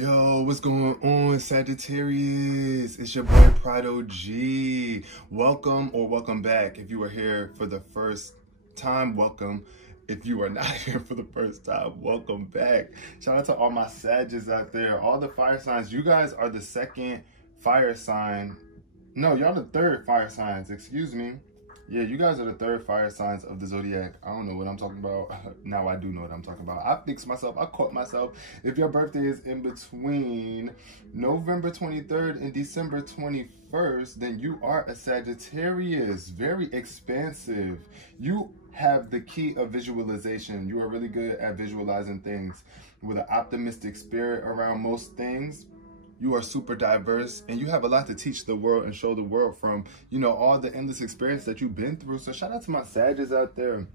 Yo, what's going on, Sagittarius? It's your boy Prado G. Welcome or welcome back. If you are here for the first time, welcome. If you are not here for the first time, welcome back. Shout out to all my Sagittarius out there, all the fire signs. You guys are the second fire sign. No, y'all the third fire signs, excuse me. Yeah, you guys are the third fire signs of the zodiac. I don't know what I'm talking about. Now I do know what I'm talking about. I fixed myself. I caught myself. If your birthday is in between November 23rd and December 21st, then you are a Sagittarius. Very expansive. You have the key of visualization. You are really good at visualizing things with an optimistic spirit around most things. You are super diverse and you have a lot to teach the world and show the world from, you know, all the endless experience that you've been through. So shout out to my Sagittarius out there.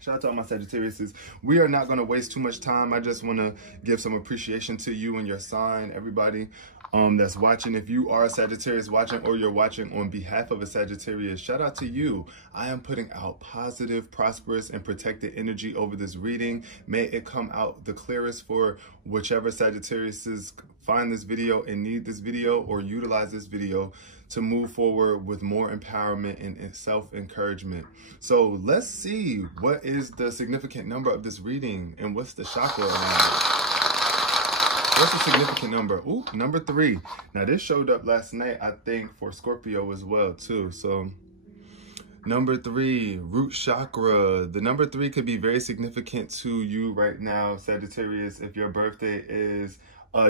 Shout out to all my Sagittariuses. We are not going to waste too much time. I just want to give some appreciation to you and your sign, everybody that's watching. If you are a Sagittarius watching or you're watching on behalf of a Sagittarius, shout out to you. I am putting out positive, prosperous, and protected energy over this reading. May it come out the clearest for whichever Sagittariuses find this video and need this video or utilize this video to move forward with more empowerment and self-encouragement. So let's see, what is the significant number of this reading and what's the chakra around it? What's the significant number? Ooh, number 3. Now this showed up last night, I think, for Scorpio as well too. So number 3, root chakra. The number 3 could be very significant to you right now, Sagittarius, if your birthday is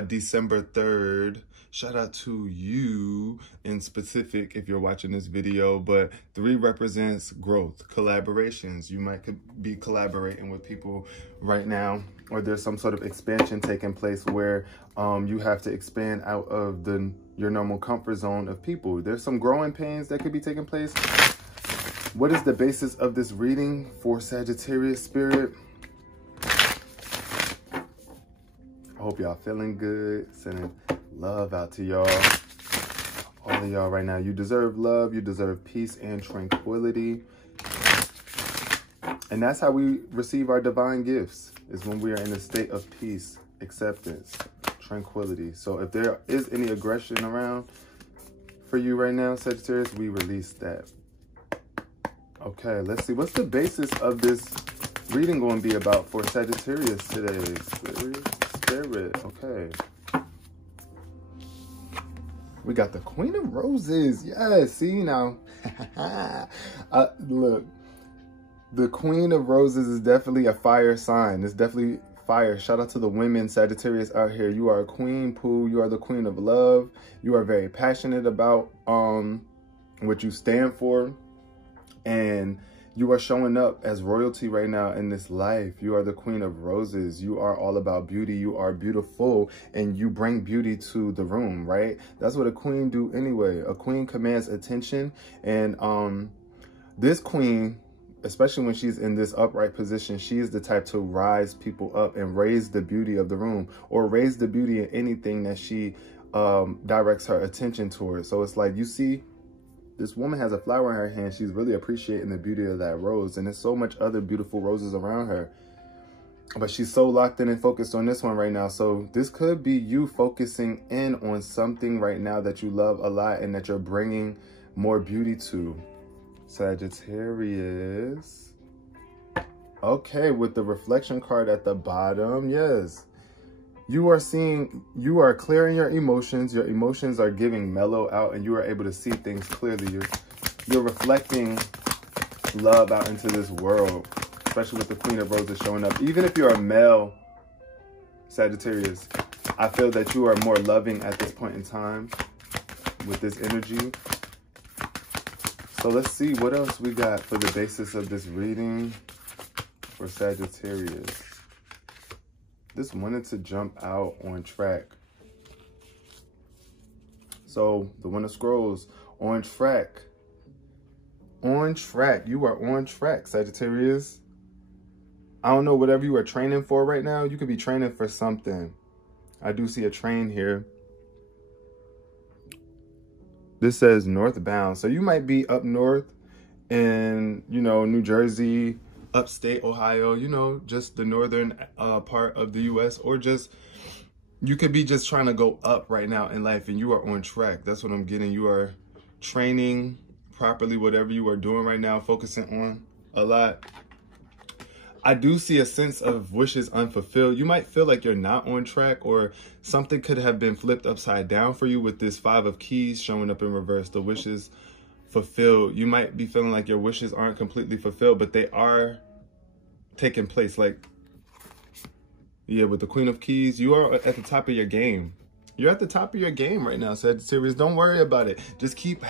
December 3rd. Shout out to you in specific if you're watching this video, but 3 represents growth, collaborations. You might be collaborating with people right now, or there's some sort of expansion taking place where you have to expand out of your normal comfort zone of people. There's some growing pains that could be taking place. What is the basis of this reading for Sagittarius spirit? I hope y'all feeling good. Sending love out to y'all. All of y'all right now. You deserve love. You deserve peace and tranquility. And that's how we receive our divine gifts, is when we are in a state of peace, acceptance, tranquility. So if there is any aggression around for you right now, Sagittarius, we release that. Okay, let's see. What's the basis of this reading going to be about for Sagittarius today? Spirit, okay. We got the Queen of Roses. Yes, see now. Look, the Queen of Roses is definitely a fire sign. It's definitely fire. Shout out to the women Sagittarius out here. You are a queen, Pooh. You are the queen of love. You are very passionate about what you stand for. And you are showing up as royalty right now in this life. You are the Queen of Roses. You are all about beauty. You are beautiful and you bring beauty to the room, right? That's what a queen do anyway. A queen commands attention, and this queen, especially when she's in this upright position, she is the type to rise people up and raise the beauty of the room, or raise the beauty in anything that she directs her attention towards. So it's like, you see, this woman has a flower in her hand. She's really appreciating the beauty of that rose. And there's so much other beautiful roses around her. But she's so locked in and focused on this one right now. So this could be you focusing in on something right now that you love a lot and that you're bringing more beauty to. Sagittarius. Okay, with the reflection card at the bottom, yes. You are clearing your emotions. Your emotions are giving mellow out and you are able to see things clearly. You're reflecting love out into this world, especially with the Queen of Roses showing up. Even if you're a male Sagittarius, I feel that you are more loving at this point in time with this energy. So let's see what else we got for the basis of this reading for Sagittarius. This wanted to jump out on track. So the One of Scrolls, on track. On track. You are on track, Sagittarius. I don't know, whatever you are training for right now, you could be training for something. I do see a train here. This says northbound. So you might be up north in, you know, New Jersey, upstate Ohio, you know, just the northern part of the U.S., or just You could be just trying to go up right now in life, and you are on track. That's what I'm getting. You are training properly, whatever you are doing right now, focusing on a lot. I do see a sense of wishes unfulfilled. You might feel like you're not on track, or something could have been flipped upside down for you with this 5 of keys showing up in reverse. The wishes fulfilled. You might be feeling like your wishes aren't completely fulfilled, but they are taking place. Like, yeah, with the Queen of Keys, you are at the top of your game. You're at the top of your game right now, Sagittarius. Don't worry about it. Just keep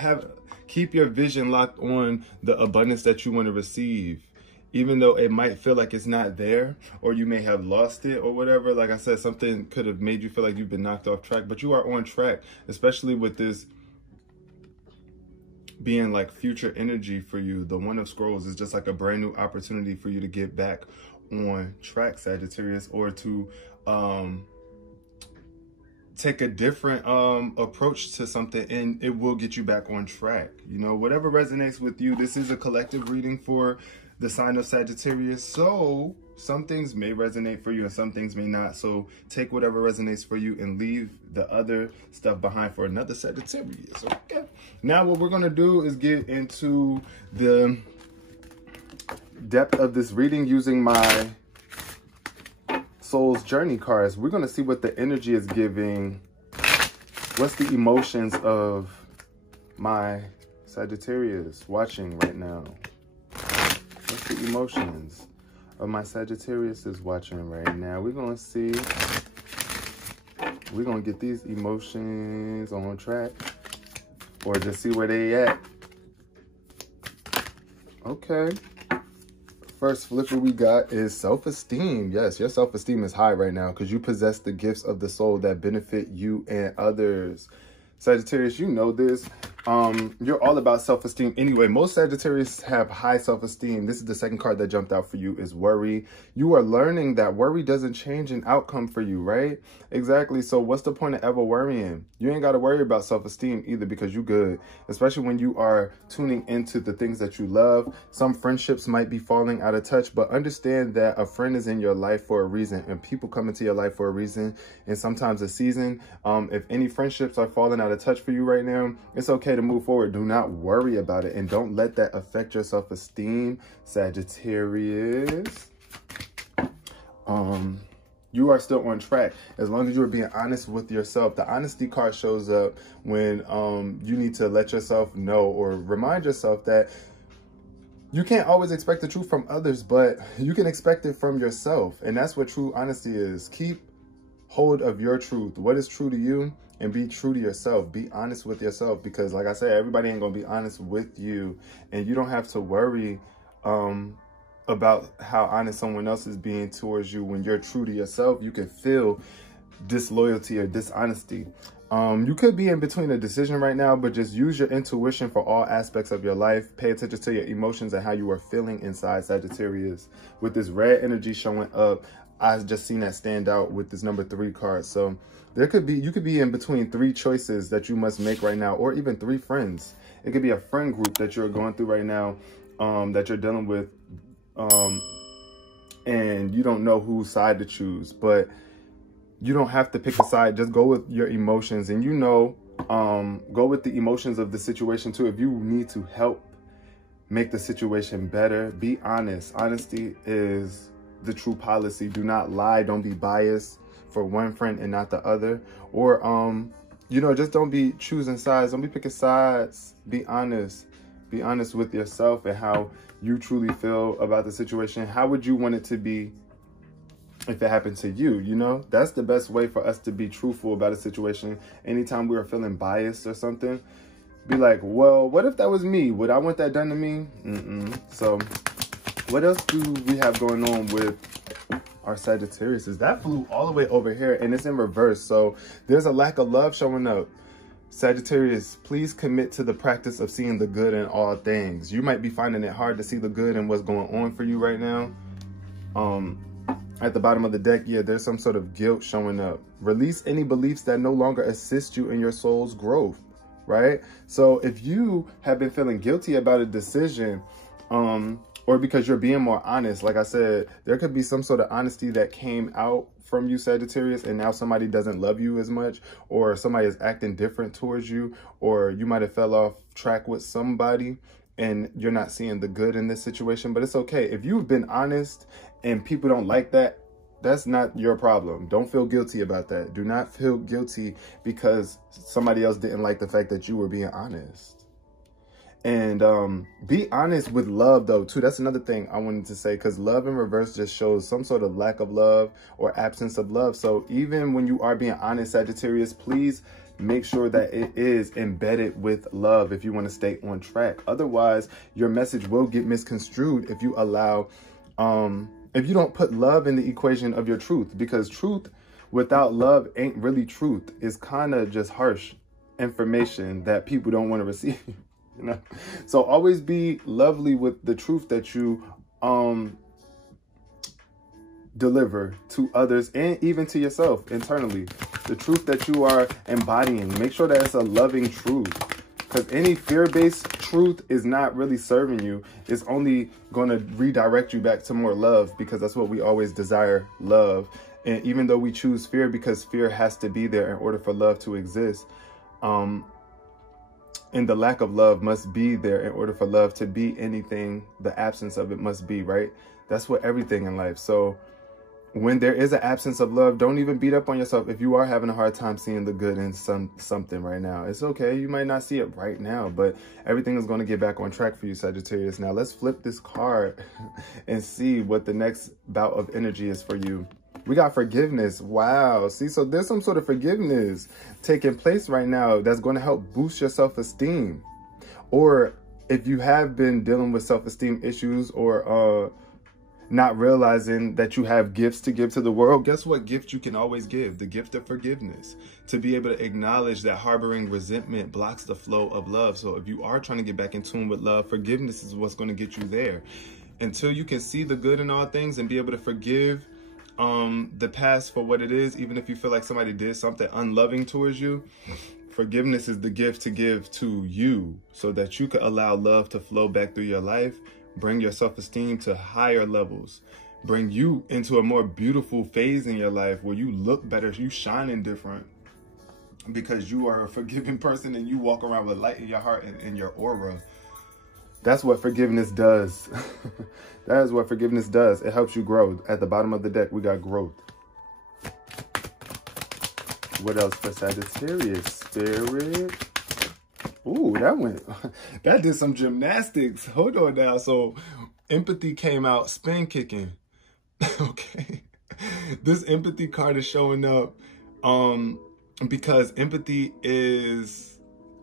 your vision locked on the abundance that you want to receive. Even though it might feel like it's not there, or you may have lost it or whatever. Like I said, something could have made you feel like you've been knocked off track, but you are on track, especially with this being like future energy for you. The One of Scrolls is just like a brand new opportunity for you to get back on track, Sagittarius, or to take a different approach to something, and it will get you back on track. You know, whatever resonates with you. This is a collective reading for the sign of Sagittarius, so some things may resonate for you and some things may not. So take whatever resonates for you and leave the other stuff behind for another Sagittarius. Okay, now what we're going to do is get into the depth of this reading using my Soul's Journey cards. We're going to see what the energy is giving. What's the emotions of my Sagittarius watching right now? What's the emotions of my Sagittarius is watching right now? We're going to see. We're going to get these emotions on track, or just see where they at. Okay. First flipper we got is self-esteem. Yes, your self-esteem is high right now because you possess the gifts of the soul that benefit you and others. Sagittarius, you know this. You're all about self-esteem anyway. Most Sagittarius have high self-esteem. This is the second card that jumped out for you, is worry. You are learning that worry doesn't change an outcome for you, right? Exactly. So what's the point of ever worrying? You ain't got to worry about self-esteem either, because you good, especially when you are tuning into the things that you love. Some friendships might be falling out of touch, but understand that a friend is in your life for a reason, and people come into your life for a reason, and sometimes a season. If any friendships are falling out of touch for you right now, it's okay to move forward. Do not worry about it, and don't let that affect your self-esteem, Sagittarius. You are still on track as long as you're being honest with yourself. The honesty card shows up when you need to let yourself know or remind yourself that you can't always expect the truth from others, but you can expect it from yourself. And that's what true honesty is. Keep hold of your truth. What is true to you? And be true to yourself. Be honest with yourself, because like I said, everybody ain't gonna be honest with you, and you don't have to worry about how honest someone else is being towards you. When you're true to yourself, you can feel disloyalty or dishonesty. You could be in between a decision right now, but just use your intuition for all aspects of your life. Pay attention to your emotions and how you are feeling inside, Sagittarius. With this red energy showing up, I just seen that stand out with this number 3 card. So you could be in between 3 choices that you must make right now, or even 3 friends. It could be a friend group that you're going through right now, that you're dealing with, and you don't know whose side to choose. But you don't have to pick a side. Just go with your emotions, and go with the emotions of the situation too. If you need to help make the situation better, be honest. Honesty is the true policy. Do not lie. Don't be biased for one friend and not the other. Or just don't be choosing sides. Don't be picking sides. Be honest. Be honest with yourself and how you truly feel about the situation. How would you want it to be if it happened to you? You know, that's the best way for us to be truthful about a situation. Anytime we are feeling biased or something, be like, well, what if that was me? Would I want that done to me? So what else do we have going on with our Sagittarius? That flew all the way over here, and it's in reverse. So there's a lack of love showing up. Sagittarius, please commit to the practice of seeing the good in all things. You might be finding it hard to see the good in what's going on for you right now. At the bottom of the deck, yeah, there's some sort of guilt showing up. Release any beliefs that no longer assist you in your soul's growth, right? So if you have been feeling guilty about a decision, or because you're being more honest. Like I said, there could be some sort of honesty that came out from you, Sagittarius, and now somebody doesn't love you as much, or somebody is acting different towards you, or you might have fell off track with somebody and you're not seeing the good in this situation. But it's okay. If you've been honest and people don't like that, that's not your problem. Don't feel guilty about that. Do not feel guilty because somebody else didn't like the fact that you were being honest. And be honest with love, though, too. That's another thing I wanted to say, because love in reverse just shows some sort of lack of love or absence of love. So even when you are being honest, Sagittarius, please make sure that it is embedded with love if you want to stay on track. Otherwise, your message will get misconstrued if you allow, if you don't put love in the equation of your truth, because truth without love ain't really truth. It's kind of just harsh information that people don't want to receive. You know, so always be lovely with the truth that you deliver to others and even to yourself internally. The truth that you are embodying, make sure that it's a loving truth, because any fear-based truth is not really serving you. It's only going to redirect you back to more love, because that's what we always desire, love. And even though we choose fear because fear has to be there in order for love to exist, and the lack of love must be there in order for love to be anything. The absence of it must be, right? That's what everything in life. So when there is an absence of love, don't even beat up on yourself if you are having a hard time seeing the good in something right now. It's okay. You might not see it right now, but everything is going to get back on track for you, Sagittarius. Now let's flip this card and see what the next bout of energy is for you. We got forgiveness. Wow. See, so there's some sort of forgiveness taking place right now that's going to help boost your self-esteem. Or if you have been dealing with self-esteem issues, or not realizing that you have gifts to give to the world, guess what gift you can always give? The gift of forgiveness. To be able to acknowledge that harboring resentment blocks the flow of love. So if you are trying to get back in tune with love, forgiveness is what's going to get you there. Until you can see the good in all things and be able to forgive the past for what it is, even if you feel like somebody did something unloving towards you, forgiveness is the gift to give to you so that you can allow love to flow back through your life, bring your self-esteem to higher levels, bring you into a more beautiful phase in your life where you look better, you shining different because you are a forgiving person and you walk around with light in your heart and in your aura. That's what forgiveness does. That is what forgiveness does. It helps you grow. At the bottom of the deck, we got growth. What else for Sagittarius? Spirit. Ooh, that did some gymnastics. Hold on now. So empathy came out spin kicking. Okay. This empathy card is showing up because empathy is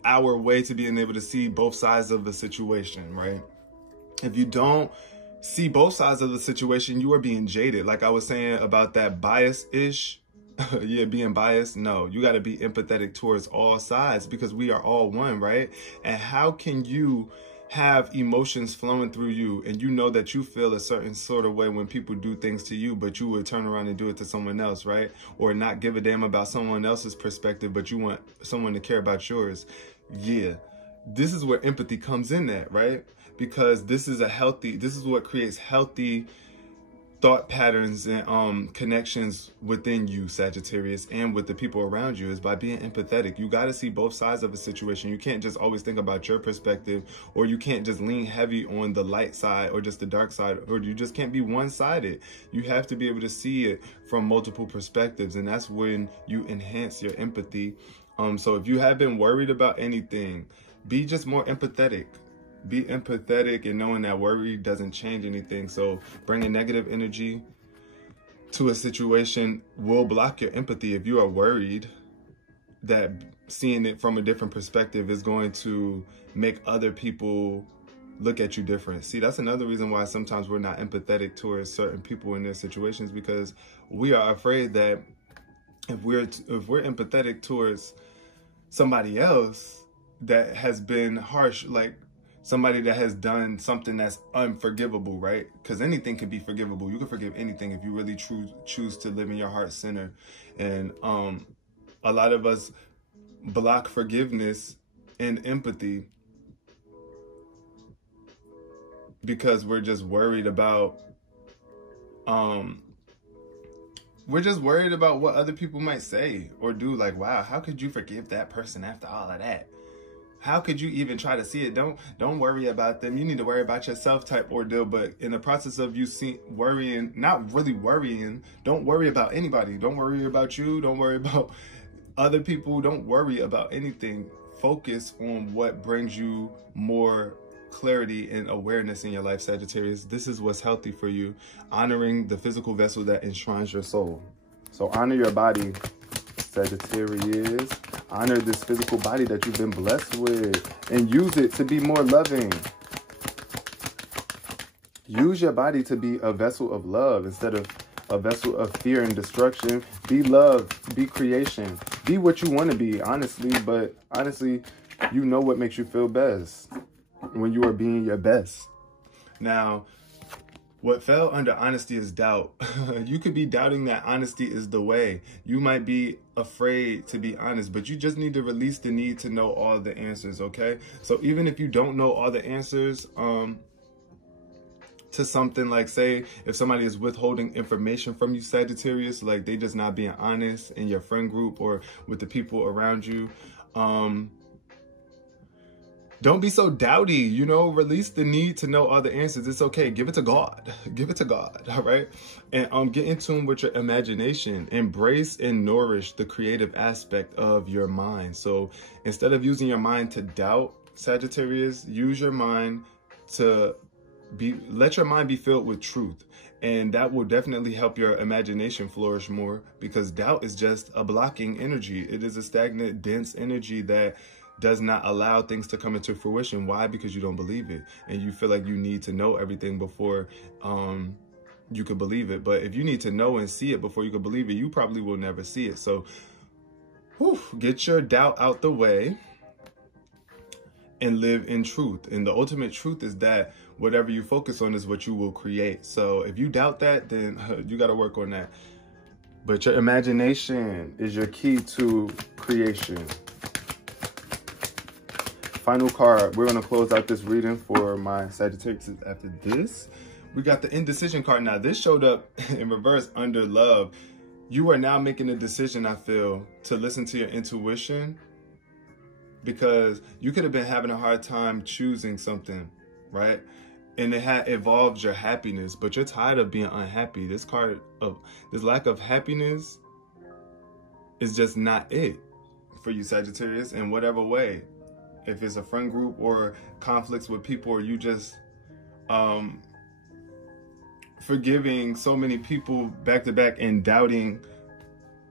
our way to being able to see both sides of the situation, right? If you don't see both sides of the situation, you are being jaded. Like I was saying about that bias-ish, yeah, being biased. No, you got to be empathetic towards all sides because we are all one, right? And how can you have emotions flowing through you and you know that you feel a certain sort of way when people do things to you, but you would turn around and do it to someone else, right? Or not give a damn about someone else's perspective, but you want someone to care about yours. Yeah, this is where empathy comes in at, right? Because this is what creates healthy thought patterns and connections within you, Sagittarius, and with the people around you, is by being empathetic. You got to see both sides of a situation. You can't just always think about your perspective, or you can't just lean heavy on the light side or just the dark side, or you just can't be one-sided. You have to be able to see it from multiple perspectives, and that's when you enhance your empathy. So if you have been worried about anything, be just more empathetic. Be empathetic and knowing that worry doesn't change anything. So bringing negative energy to a situation will block your empathy. If you are worried that seeing it from a different perspective is going to make other people look at you different. See, that's another reason why sometimes we're not empathetic towards certain people in their situations, because we are afraid that if we're empathetic towards somebody else that has been harsh, like somebody that has done something that's unforgivable, right? Because anything can be forgivable. You can forgive anything if you really choose to live in your heart center. And a lot of us block forgiveness and empathy because we're just worried about what other people might say or do. Like, wow, how could you forgive that person after all of that? How could you even try to see it? Don't worry about them. You need to worry about yourself type ordeal. But in the process of you worrying, not really worrying, don't worry about anybody. Don't worry about you. Don't worry about other people. Don't worry about anything. Focus on what brings you more clarity and awareness in your life, Sagittarius. This is what's healthy for you. Honoring the physical vessel that enshrines your soul. So honor your body, Sagittarius. Honor this physical body that you've been blessed with and use it to be more loving. Use your body to be a vessel of love instead of a vessel of fear and destruction. Be love, be creation, be what you want to be, honestly. But honestly, you know what makes you feel best when you are being your best. Now, what fell under honesty is doubt. You could be doubting that honesty is the way. You might be afraid to be honest, but you just need to release the need to know all the answers, okay? So even if you don't know all the answers to something, like say if somebody is withholding information from you, Sagittarius, like they just not being honest in your friend group or with the people around you, don't be so doubty, you know, release the need to know all the answers. It's okay. Give it to God. Give it to God. All right. And get in tune with your imagination. Embrace and nourish the creative aspect of your mind. So instead of using your mind to doubt, Sagittarius, use your mind to let your mind be filled with truth. And that will definitely help your imagination flourish more, because doubt is just a blocking energy. It is a stagnant, dense energy that does not allow things to come into fruition. Why? Because you don't believe it. And you feel like you need to know everything before you could believe it. But if you need to know and see it before you could believe it, you probably will never see it. So get your doubt out the way and live in truth. And the ultimate truth is that whatever you focus on is what you will create. So if you doubt that, then you got to work on that. But your imagination is your key to creation. Final card. We're going to close out this reading for my Sagittarius. After this, we got the indecision card. Now, this showed up in reverse under love. You are now making a decision, I feel, to listen to your intuition, because you could have been having a hard time choosing something, right? And it had evolved your happiness, but you're tired of being unhappy. This card of this lack of happiness is just not it for you, Sagittarius, in whatever way. If it's a friend group or conflicts with people, or you just forgiving so many people back to back and doubting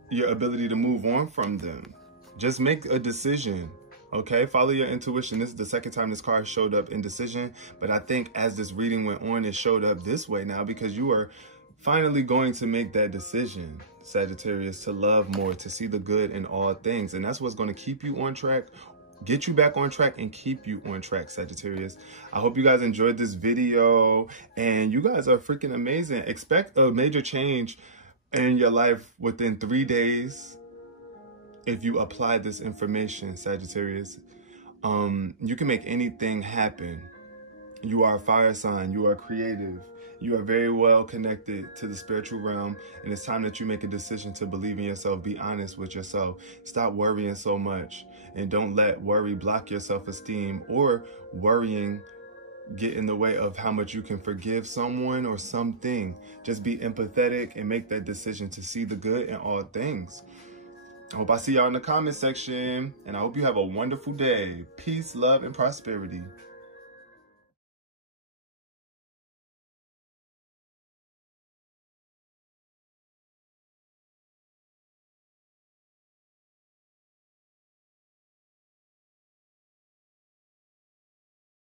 your ability to move on from them. Just make a decision, okay? Follow your intuition. This is the second time this card showed up, indecision. But I think as this reading went on, it showed up this way now, because you are finally going to make that decision, Sagittarius, to love more, to see the good in all things. And that's what's going to keep you on track, get you back on track, and keep you on track, Sagittarius. I hope you guys enjoyed this video, and you guys are freaking amazing. Expect a major change in your life within 3 days if you apply this information, Sagittarius. You can make anything happen. You are a fire sign. You are creative. You are very well connected to the spiritual realm, and it's time that you make a decision to believe in yourself. Be honest with yourself. Stop worrying so much, and don't let worry block your self-esteem, or worrying get in the way of how much you can forgive someone or something. Just be empathetic and make that decision to see the good in all things. I hope I see y'all in the comment section, and I hope you have a wonderful day. Peace, love, and prosperity.